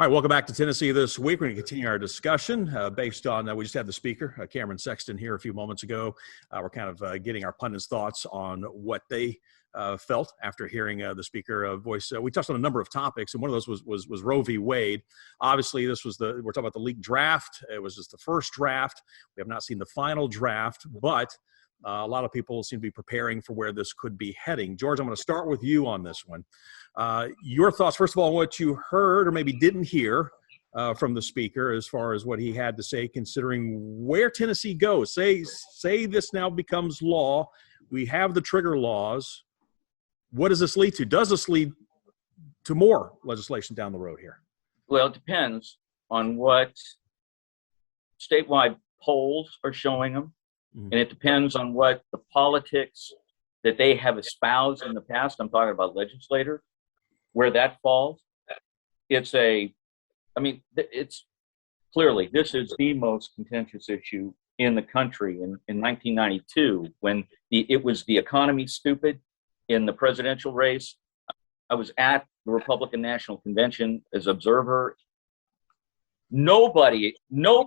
All right, welcome back to Tennessee This Week. We're going to continue our discussion based on, we just had the speaker, Cameron Sexton, here a few moments ago. We're kind of getting our pundits' thoughts on what they felt after hearing the speaker voice. We touched on a number of topics, and one of those was Roe v. Wade. Obviously, we're talking about the leaked draft. It was just the first draft. We have not seen the final draft, but a lot of people seem to be preparing for where this could be heading. George, I'm going to start with you on this one. Your thoughts, first of all, what you heard or maybe didn't hear from the speaker as far as what he had to say, considering where Tennessee goes. Say this now becomes law. We have the trigger laws. What does this lead to? Does this lead to more legislation down the road here? Well, it depends on what statewide polls are showing them. And it depends on what the politics that they have espoused in the past. I'm talking about legislators, where that falls. It's clearly, this is the most contentious issue in the country in 1992, when it was the economy stupid in the presidential race. I was at the Republican National Convention as observer. No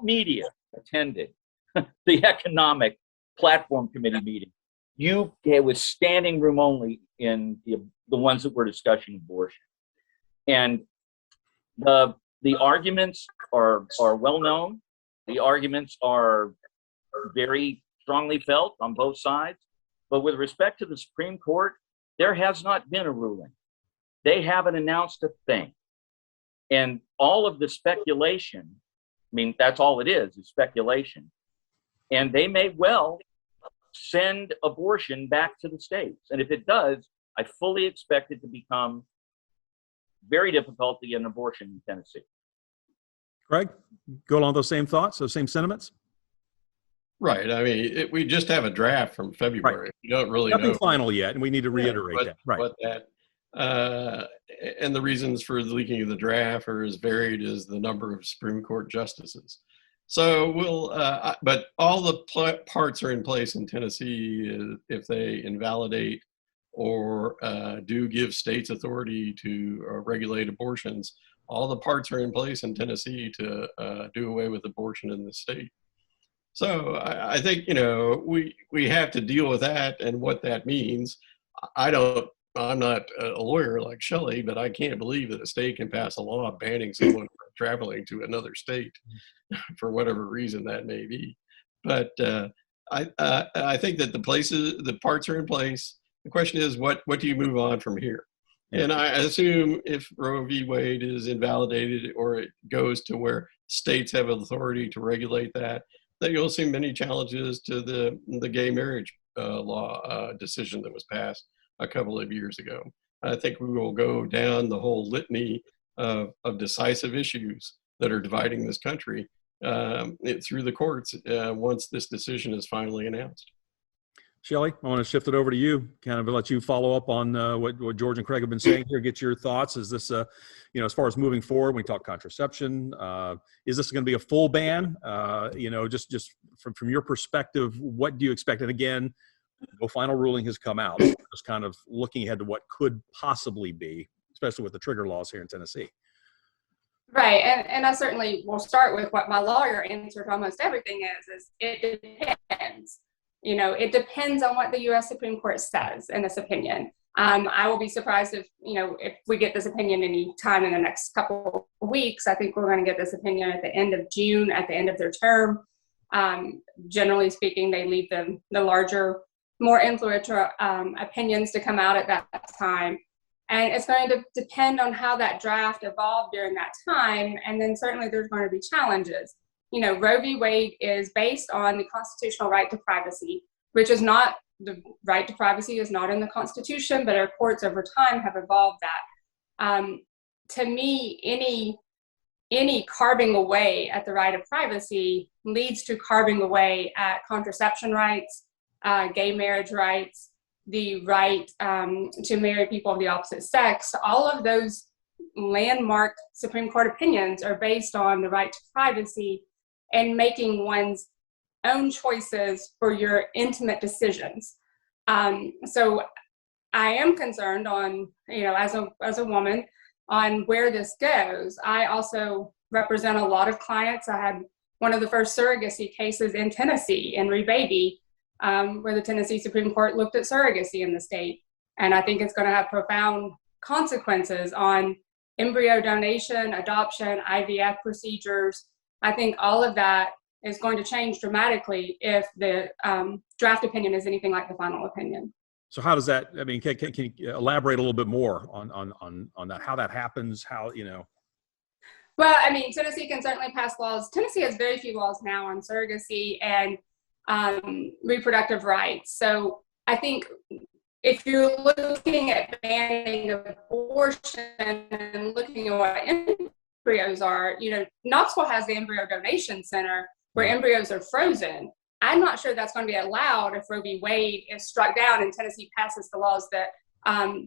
media attended the Economic Platform Committee meeting. It was standing room only in the ones that were discussing abortion. And the arguments are well known. The arguments are very strongly felt on both sides. But with respect to the Supreme Court, there has not been a ruling. They haven't announced a thing. And all of the speculation, that's all it is speculation. And they may well send abortion back to the states. And if it does, I fully expect it to become very difficult to get an abortion in Tennessee. Greg, go along those same thoughts, those same sentiments? Right. We just have a draft from February. Right. You don't really know. Nothing final yet, and we need to reiterate that. Right. And the reasons for the leaking of the draft are as varied as the number of Supreme Court justices. So but all the parts are in place in Tennessee if they invalidate or do give states authority to regulate abortions. All the parts are in place in Tennessee to do away with abortion in the state. So I think, we have to deal with that and what that means. I'm not a lawyer like Shelley, but I can't believe that a state can pass a law banning someone from traveling to another state for whatever reason that may be. But I think that the parts are in place. The question is, what do you move on from here? And I assume if Roe v. Wade is invalidated or it goes to where states have authority to regulate that you'll see many challenges to the gay marriage law decision that was passed a couple of years ago. I think we will go down the whole litany of decisive issues that are dividing this country through the courts once this decision is finally announced. Shelley, I want to shift it over to you, kind of let you follow up on what George and Craig have been saying here, get your thoughts. Is this, as far as moving forward, when we talk contraception, is this going to be a full ban? Just from your perspective, what do you expect? And again, no final ruling has come out. Just kind of looking ahead to what could possibly be, especially with the trigger laws here in Tennessee. Right, and I certainly will start with what my lawyer answered almost everything is it depends. It depends on what the U.S. Supreme Court says in this opinion. I will be surprised if we get this opinion any time in the next couple of weeks. I think we're going to get this opinion at the end of June, at the end of their term. Generally speaking, they leave the larger, more influential opinions to come out at that time. And it's going to depend on how that draft evolved during that time. And then certainly there's going to be challenges. Roe v. Wade is based on the constitutional right to privacy, which is not, the right to privacy is not in the Constitution, but our courts over time have evolved that. To me, any carving away at the right of privacy leads to carving away at contraception rights, gay marriage rights, the right to marry people of the opposite sex. All of those landmark Supreme Court opinions are based on the right to privacy and making one's own choices for your intimate decisions. So I am concerned on, as a woman, on where this goes. I also represent a lot of clients. I had one of the first surrogacy cases in Tennessee, in Rebaby, where the Tennessee Supreme Court looked at surrogacy in the state. And I think it's going to have profound consequences on embryo donation, adoption, IVF procedures. I think all of that is going to change dramatically if the draft opinion is anything like the final opinion. So how does that, I mean, can you elaborate a little bit more on that, how that happens, how, you know? Well, I mean, Tennessee can certainly pass laws. Tennessee has very few laws now on surrogacy and reproductive rights. So I think if you're looking at banning abortion and looking at what embryos are, you know, Knoxville has the Embryo Donation Center where embryos are frozen. I'm not sure that's going to be allowed if Roe v. Wade is struck down and Tennessee passes the laws that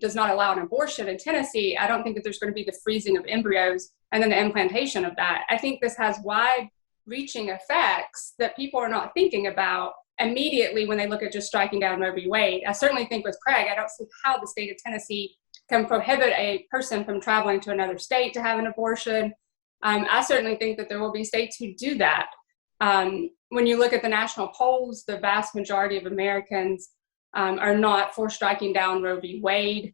does not allow an abortion in Tennessee. I don't think that there's going to be the freezing of embryos and then the implantation of that. I think this has wide-reaching effects that people are not thinking about immediately when they look at just striking down Roe v. Wade. I certainly think with Craig, I don't see how the state of Tennessee can prohibit a person from traveling to another state to have an abortion. I certainly think that there will be states who do that. When you look at the national polls, the vast majority of Americans are not for striking down Roe v. Wade.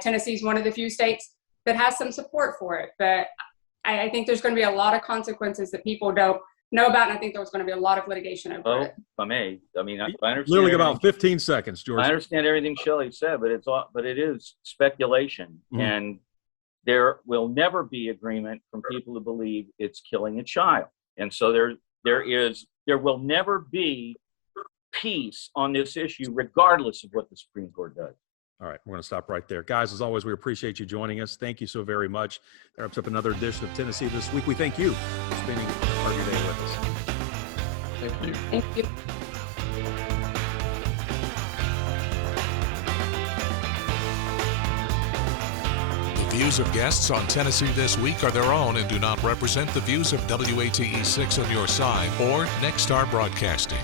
Tennessee is one of the few states that has some support for it, but I think there's going to be a lot of consequences that people don't know about, and I think there's going to be a lot of litigation over it. If I may, I mean, I understand. Literally about 15 seconds, George. I understand everything Shelley said, but it is speculation, and there will never be agreement from people who believe it's killing a child, and so there will never be peace on this issue, regardless of what the Supreme Court does. All right, we're going to stop right there. Guys, as always, we appreciate you joining us. Thank you so very much. That wraps up another edition of Tennessee This Week. We thank you for spending part of your day with us. Thank you. Thank you. The views of guests on Tennessee This Week are their own and do not represent the views of WATE 6 on your side or Nexstar Broadcasting.